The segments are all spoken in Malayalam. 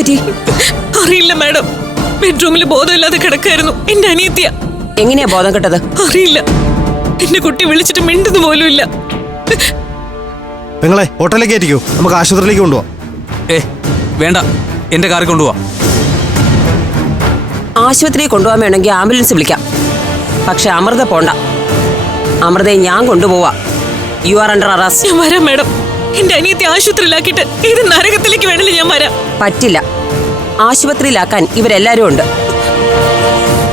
പറ്റി? അറിയില്ല മാഡം. ബെഡ്റൂമിൽ ബോധമില്ലാതെ കിടക്കായിരുന്നു. എന്റെ അനിയത്തിയ. എങ്ങനെയാ ബോധം കിട്ടത്? അറിയില്ല. എന്റെ കുട്ടി വിളിച്ചിട്ട് മിണ്ടുന്ന പോലും ഇല്ല. നിങ്ങളെ ഹോട്ടലിലേക്ക് കയറ്റിക്കോ, നമുക്ക് ആശുപത്രിയിലേക്ക് കൊണ്ടുപോവാം. വേണ്ട, എന്റെ കാറിൽ കൊണ്ടുപോവാം. ആശുപത്രിയിൽ കൊണ്ടുപോകാൻ വേണമെങ്കിൽ ആംബുലൻസ് വിളിക്കാം. പക്ഷെ അമൃത പോണ്ട. അമൃതയെ ഞാൻ കൊണ്ടുപോവാ. You are under arrest. ഞാൻ വരാം മാഡം. എന്റെ അനിയത്തെ ആശുപത്രിയിലാക്കിയിട്ട് ഏത് നരകത്തിലേക്ക് വേണമെങ്കിലും ഞാൻ വരാം. പറ്റില്ല. ആശുപത്രിയിലാക്കാൻ ഇവരെല്ലാരും ഉണ്ട്.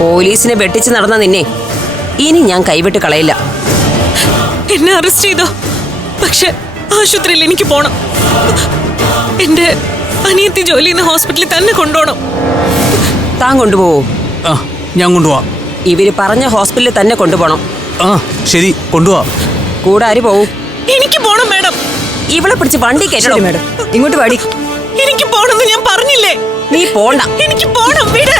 പോലീസിനെ വെട്ടിച്ച് നടന്ന നിന്നെ ഇനി ഞാൻ കൈവിട്ട് കളയില്ല. എന്നെ അറസ്റ്റ് ചെയ്തോ, പക്ഷെ ആശുപത്രിയിൽ എനിക്ക് പോണം. എന്റെ അനിയത്തി ജോലി ചെയ്യുന്ന ഹോസ്പിറ്റലിൽ തന്നെ കൊണ്ടുപോകണം. താൻ കൊണ്ടുപോവോ? ഞാൻ കൊണ്ടുപോവാം. ഇവര് പറഞ്ഞ ഹോസ്പിറ്റലിൽ തന്നെ കൊണ്ടുപോകണം. ശരി, കൊണ്ടുപോവാം. കൂടെ ആര് പോവും? എനിക്ക് പോണം മാഡം. ഇവളെ പിടിച്ച് വണ്ടി കയറ്റണം. മാഡം, ഇങ്ങോട്ട് വാടി. എനിക്ക് പോണെന്ന് ഞാൻ പറഞ്ഞില്ലേ? നീ പോണ്ട. എനിക്ക് പോണം. വിട്.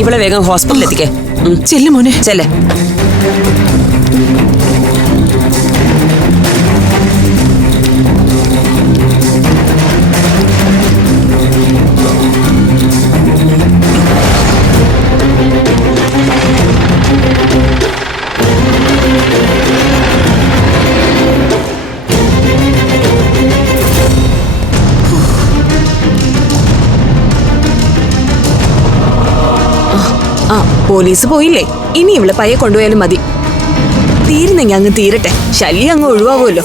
ഇവളെ വേഗം ഹോസ്പിറ്റലിൽ എത്തിക്കേ. ചെല്ലു മോനെ. ചെല്ലേ. പോലീസ് പോയില്ലേ, ഇനി ഇവളെ പയ്യെ കൊണ്ടുപോയാലും മതി. തീരുന്നെങ്കിൽ അങ്ങ് തീരട്ടെ, ശല്യം അങ്ങ് ഒഴിവാകുമല്ലോ.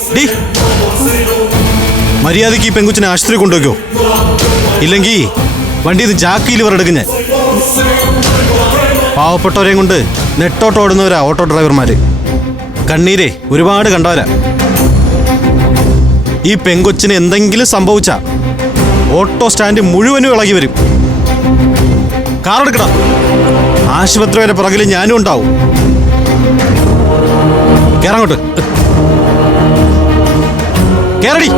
മര്യാദയ്ക്ക് ഈ പെങ്കുച്ചിനെ ആശുപത്രി കൊണ്ടുവയ്ക്കോ, ഇല്ലെങ്കിൽ വണ്ടിയിൽ നിന്ന് ജാക്കിയിൽ വരെടുക്കും ഞാൻ. പാവപ്പെട്ടവരെയും കൊണ്ട് നെട്ടോട്ട് ഓടുന്നവരാ ഓട്ടോ ഡ്രൈവർമാര്. കണ്ണീരെ ഒരുപാട് കണ്ടവരാ. ഈ പെങ്കൊച്ചിന് എന്തെങ്കിലും സംഭവിച്ച ഓട്ടോ സ്റ്റാൻഡ് മുഴുവനും ഇളകി വരും. കാറെടുക്കണം. ആശുപത്രി വരെ പുറകിൽ ഞാനും ഉണ്ടാവും. കേറങ്ങോട്ട് കേറടി.